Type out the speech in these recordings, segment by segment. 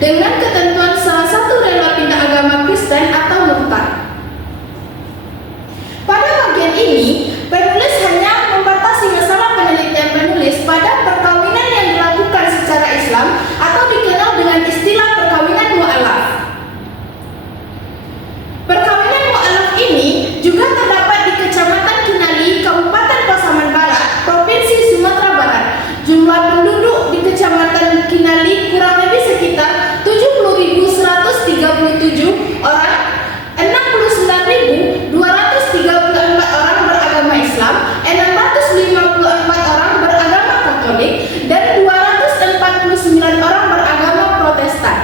dengan ketentuan salah satu rela pindah agama Kristen atau murtad. Pada bagian ini, penulis hanya membatasi masalah penelitian penulis pada perkawinan yang dilakukan secara Islam atau dikenal dengan istilah perkawinan mu'alaf. Perkawinan mu'alaf ini juga terdapat di Kecamatan Kinali, Kabupaten Pasaman Barat, Provinsi Sumatera Barat. Jumlah penduduk di Kecamatan Kinali kurang lebih sekitar 70.137 orang, 69.234 orang beragama Islam, 654 orang beragama Katolik, dan 249 orang beragama Protestan.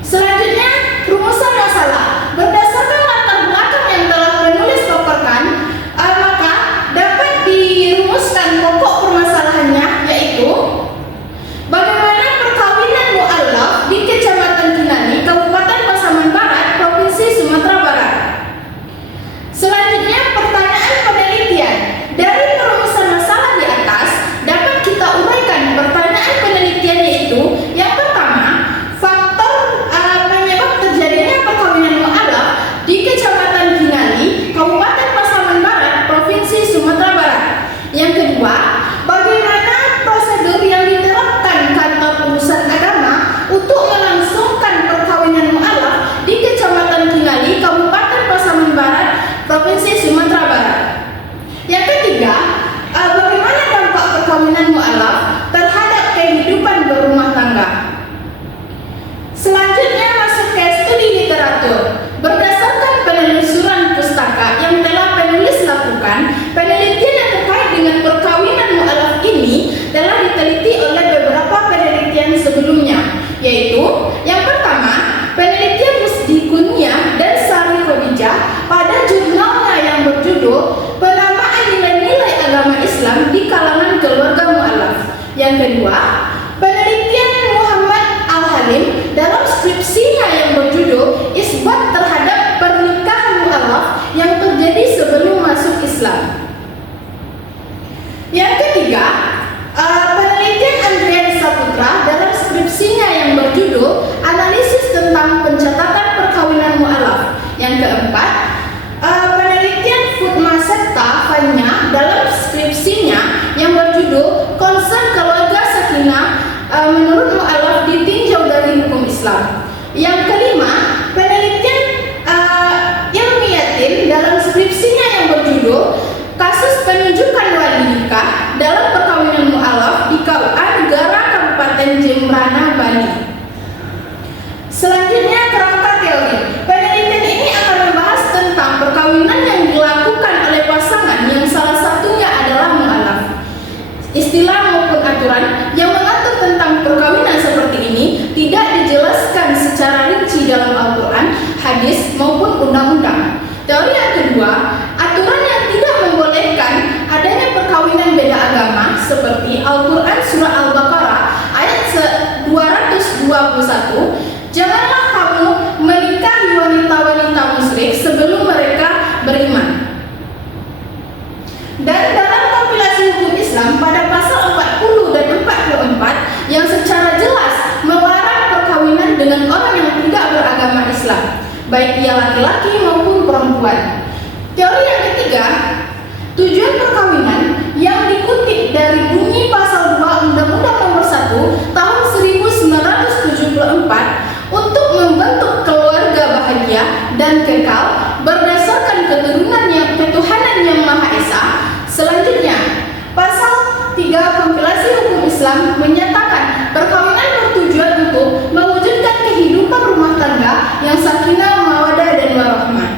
Selanjutnya, rumusan masalah. Berdasarkan latar belakang yang telah penulis paparkan, maka dapat dirumuskan pokok permasalahannya, yaitu bagaimana perkawinan mu'alaf di Kecamatan Kinali, Kabupaten Pasaman Barat, Provinsi Sumatera Barat. Selanjutnya, pertanyaan penelitian. Dari perumusan masalah di atas, dapat kita uraikan pertanyaan penelitian, yaitu yang pertama, faktor penyebab terjadinya perkawinan mu'alaf di Kecamatan Kinali, Kabupaten Pasaman Barat, Provinsi Sumatera Barat. Yang kedua, bagaimana prosedur yang diterapkan kantor urusan agama untuk melangsungkan perkawinan mu'alaf di Kecamatan Kinali, Kabupaten Pasaman Barat, Provinsi Sumatera Barat. Yang ketiga, bagaimana dampak perkawinan mu'alaf terhadap kehidupan berumah tangga. Selanjutnya masuk ke studi literatur. Berdasarkan penelusuran pustaka yang telah penulis lakukan, penelitian yang terkait dengan perkawinan mu'alaf ini telah diteliti oleh beberapa penelitian sebelumnya, yaitu yang pertama, penelitian Rusdi Kunia dan Sari Khadijah pada jurnalnya yang berjudul Penamaan Nilai-Nilai Agama Islam di Kalangan Keluarga Mu'alaf. Yang kedua, penelitian Muhammad Al-Halim dalam skripsinya yang berjudul Isbat Terhadap Pernikahan Mu'alaf yang terjadi sebelum masuk Islam. Yang ketiga, penelitian Andrian Saputra dalam skripsinya yang berjudul Analisis tentang Pencatatan Perkawinan Mu'alaf. Yang keempat, penelitian Futma Setta Fanya dalam skripsinya yang berjudul Concern Keluarga Sakinah menurut Mu'alaf ditinjau dari hukum Islam. Yang kelima, penelitian Ilmiyatin dalam skripsinya yang berjudul Kasus Penunjukan Wali Nikah dalam Perkawinan Mu'alaf di KUA Negara Kabupaten Jembrana, Bali. Selanjutnya, kerangka teori. Penelitian ini akan membahas tentang perkawinan yang dilakukan oleh pasangan yang salah satunya adalah mu'alaf. Istilah maupun aturan yang mengatur tentang perkawinan seperti ini tidak dijelaskan secara rinci dalam Al-Quran, hadis maupun undang-undang. Teori yang kedua, aturan yang tidak membolehkan adanya perkawinan beda agama seperti Al-Quran Surah Al-Baqarah ayat 221, janganlah kamu menikahi wanita-wanita musyrik sebelum mereka beriman. Dan dalam kompilasi hukum Islam pada pasal 40 dan 44 yang secara jelas melarang perkawinan dengan orang yang tidak beragama Islam, baik dia laki-laki maupun perempuan. Teori yang ketiga, tujuan perkawinan yang dikutip dari bunyi pasal 2 Undang-Undang Nomor 1 Tahun 1974 untuk membentuk keluarga bahagia dan kekal berdasarkan ketuhanan yang Maha Esa. Selanjutnya, pasal 3 kompilasi hukum Islam menyatakan perkawinan bertujuan untuk mewujudkan kehidupan rumah tangga yang sakinah, mawaddah dan warahmah.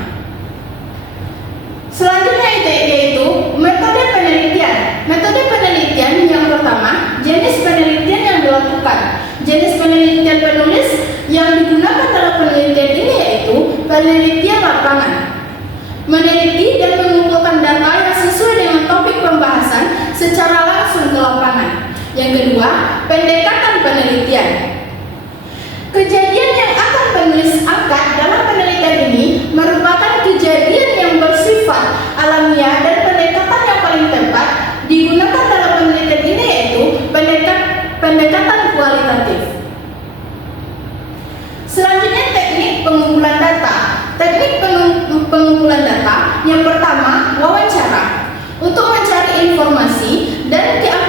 Selanjutnya yaitu metode penelitian. Metode penelitian yang pertama, jenis penelitian yang dilakukan. Jenis penelitian penulis yang digunakan dalam penelitian ini yaitu penelitian lapangan. Meneliti dan mengumpulkan data yang sesuai dengan topik pembahasan secara langsung ke lapangan. Yang kedua, pendekatan penelitian. Kejadian yang akan penulis angkat dalam penelitian ini merupakan kejadian yang bersifat alamiah dan pendekatan yang paling tepat digunakan dalam penelitian ini yaitu pendekatan kualitatif. pengumpulan data. Yang pertama, wawancara. Untuk mencari informasi dan keamanan